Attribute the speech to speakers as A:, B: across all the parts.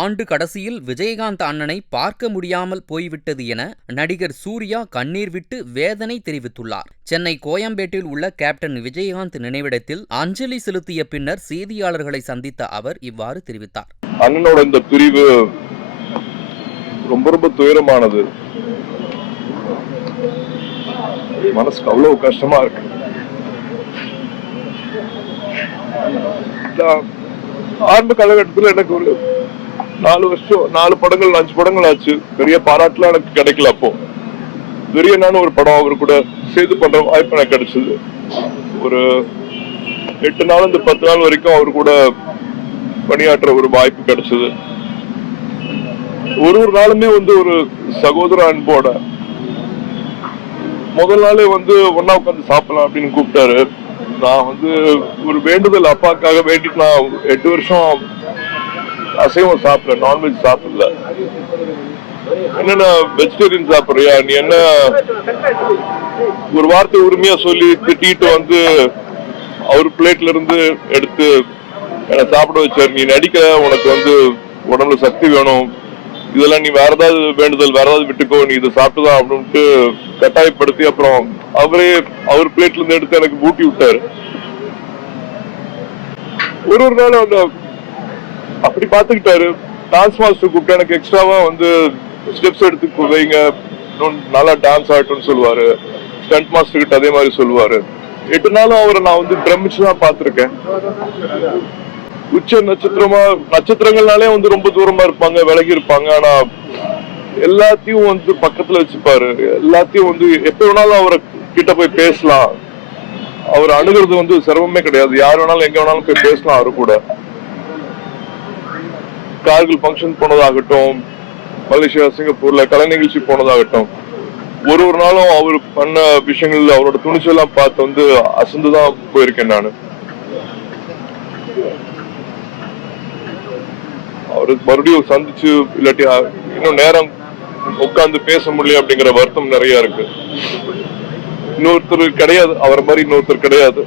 A: ஆண்டு கடைசியில் விஜயகாந்த் அண்ணனை பார்க்க முடியாமல் போய்விட்டது என நடிகர் சூர்யா கண்ணீர் விட்டு வேதனை தெரிவித்துள்ளார். சென்னை கோயம்பேட்டில் உள்ள கேப்டன் விஜயகாந்த் நினைவிடத்தில் அஞ்சலி செலுத்திய பின்னர் செய்தியாளர்களை சந்தித்த அவர் இவ்வாறு தெரிவித்தார்.
B: அண்ணனோட இந்த பிரிவு ரொம்ப ரொம்ப துயரமானது. மனசுக்கு அவ்வளவு கஷ்டமா இருக்கு. ஆரம்ப காலகட்டத்தில் எனக்கு ஒரு நாலு வருஷம் நாலு படங்கள் அஞ்சு படங்கள் ஆச்சு. பெரிய பாராட்டுலாம் எனக்கு கிடைக்கல அப்போ. வெறியனான ஒரு படம் அவர் கூட சேர்ந்து பண்ற வாய்ப்பு எனக்கு கிடைச்சது. ஒரு எட்டு நாள் இந்த பத்து நாள் வரைக்கும் அவர் கூட பணியாற்ற ஒரு வாய்ப்பு கிடைச்சது. ஒரு ஒரு நாளுமே வந்து ஒரு சகோதர அன்போட முதல் நாளே வந்து ஒன்னா உட்காந்து சாப்பிடலாம் அப்படின்னு கூப்பிட்டாரு. நான் வந்து ஒரு வேண்டுதல் அப்பாக்காக வேண்டிட்டு நான் எட்டு வருஷம் அசைவம் சாப்பிடல நான்வெஜ் சாப்பிடல. என்னன்னா வெஜிடேரியன் சாப்பிடுறியா? நீ என்ன ஒரு வார்த்தை உரிமையா சொல்லி திட்டிட்டு வந்து அவர் பிளேட்ல இருந்து எடுத்து என்ன சாப்பிட வச்சாரு. நீ நடிக்க உனக்கு வந்து உடம்புல சக்தி வேணும். இதெல்லாம் நீ வேற ஏதாவது வேண்டுதல் வேற ஏதாவது விட்டுக்கோ நீ இதை சாப்பிட்டுதான் அப்படின்ட்டு கட்டாயப்படுத்தி அப்புறம் அவரே அவர் பிளேட்ல இருந்து எடுத்து எனக்கு பூட்டி விட்டாரு. ஒரு ஒரு நாள் அந்த அப்படி பாத்துக்கிட்டாரு டான்ஸ் மாஸ்டர் கூப்பிட்டு எனக்கு எக்ஸ்ட்ராவா வந்து ஸ்டெப்ஸ் எடுத்து வைங்க. நல்லா டான்ஸ் ஆகட்டும்னு சொல்லுவாரு. ஸ்டண்ட் மாஸ்டர் கிட்ட அதே மாதிரி சொல்லுவாரு. எட்டு நாளும் அவரை நான் வந்து பிரமிச்சு தான் பார்த்துருக்கேன். உச்ச நட்சத்திரமா நட்சத்திரங்கள்னாலே வந்து ரொம்ப தூரமா இருப்பாங்க விலகி இருப்பாங்க. ஆனா எல்லாத்தையும் வந்து பக்கத்துல வச்சுப்பாரு. எல்லாத்தையும் வந்து எப்ப வேணாலும் அவரை கிட்ட போய் பேசலாம். அவர் அணுகிறது வந்து சிரமமே கிடையாது. யார் வேணாலும் எங்க வேணாலும் போய் பேசலாம் அவரு கூட. கார்கில் ஃபங்க்ஷன் போனதாகட்டும் மலேசியா சிங்கப்பூர்ல கலை நிகழ்ச்சி போனதாகட்டும் ஒரு ஒரு நாளும் அவர் பண்ண விஷயங்கள் அவரோட துணிச்செல்லாம் பார்த்து வந்து அசந்துதான் போயிருக்கேன் நான். அவரு மறுபடியும் சந்திச்சு இல்லாட்டி இன்னும் நேரம் உட்கார்ந்து பேச முடியல அப்படிங்கிற வருத்தம் நிறைய இருக்கு. இன்னொருத்தர் கிடையாது அவரை மாதிரி இன்னொருத்தர் கிடையாது.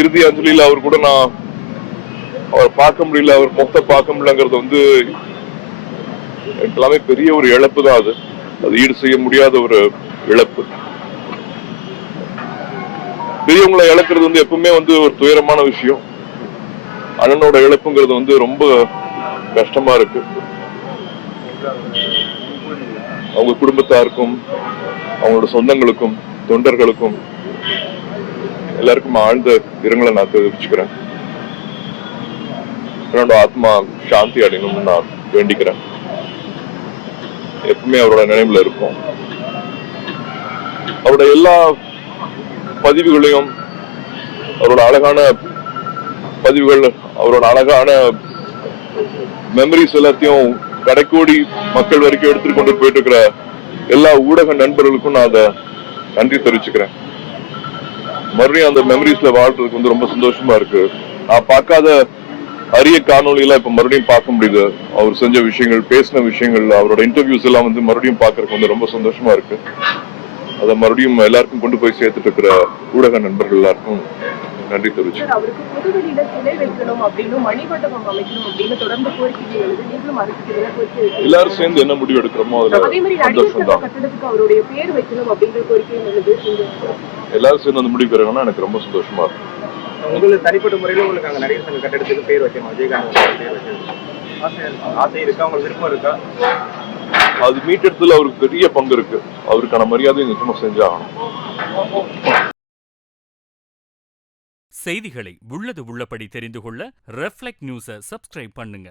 B: இறுதி அஞ்சலியில அவர் கூட நான் அவர் பார்க்க முடியல அவர் முகத்தை பார்க்க முடியலங்கிறது வந்து எனக்கு எல்லாமே பெரிய ஒரு இழப்பு தான் அது. அது ஈடு செய்ய முடியாத ஒரு இழப்பு. பெரியவங்களை இழக்கிறது வந்து எப்பவுமே வந்து ஒரு துயரமான விஷயம். அண்ணனோட இழப்புங்கிறது வந்து ரொம்ப கஷ்டமா இருக்கு. அவங்க குடும்பத்தாருக்கும் அவங்களோட சொந்தங்களுக்கும் தொண்டர்களுக்கும் எல்லாருக்கும் ஆழ்ந்த இரங்கலை நான் தெரிவிச்சுக்கிறேன். என்னோட ஆத்மா சாந்தி அடையணும்னு நான் வேண்டிக்கிறேன். எப்பவுமே அவரோட நினைவுல இருக்கும் அவரோட எல்லா பதிவுகளையும் அவரோட அழகான பதிவுகள் அவரோட அழகான மெமரிஸ் எல்லாத்தையும் கடைக்கோடி மக்கள் வரைக்கும் எடுத்துட்டு கொண்டு போயிட்டு இருக்கிற எல்லா ஊடக நண்பர்களுக்கும் நான் அதை நன்றி தெரிவிச்சுக்கிறேன். மறுபடியும் அந்த மெமரிஸ்ல வாழ்றதுக்கு வந்து ரொம்ப சந்தோஷமா இருக்கு. நான் பார்க்காத அரிய காணொளியெல்லாம் இப்ப மறுபடியும் பார்க்க முடியுது. அவர் செஞ்ச விஷயங்கள் பேசின விஷயங்கள் அவரோட இன்டர்வியூஸ் எல்லாம் வந்து மறுபடியும் பார்க்கறதுக்கு வந்து ரொம்ப சந்தோஷமா இருக்கு. அதை மறுபடியும் எல்லாருக்கும் கொண்டு போய் சேர்த்துட்டு இருக்கிற ஊடக நண்பர்கள் எல்லாருக்கும் நன்றி தெரிவிச்சு. எல்லாரும் சேர்ந்து என்ன முடிவு எடுக்கிறோமோ அதே அதுல சந்தோஷம் தான் எல்லாரும் சேர்ந்து அந்த முடிவு பெறுங்கன்னா எனக்கு ரொம்ப சந்தோஷமா இருக்கும் உங்களுக்கு தனிப்பட்ட முறையில் உங்களுக்கு அங்கே நடிகர் சங்க கட்டடத்துக்கு பேர் வைக்கணும். விஜயகாந்த் பேர் வைக்கணும். ஆசை இருக்கா? ஆசை இருக்கா உங்களுக்கு விருப்பம் இருக்கா? அது மீட்டெடுத்துல அவருக்கு பெரிய பங்கு இருக்கு. அவருக்கான மரியாதையை நிச்சயமா செஞ்சாகணும். செய்திகளை உள்ளது உள்ளபடி தெரிந்து கொள்ள ரெஃப்ளெக்ட் நியூஸை சப்ஸ்கிரைப் பண்ணுங்க.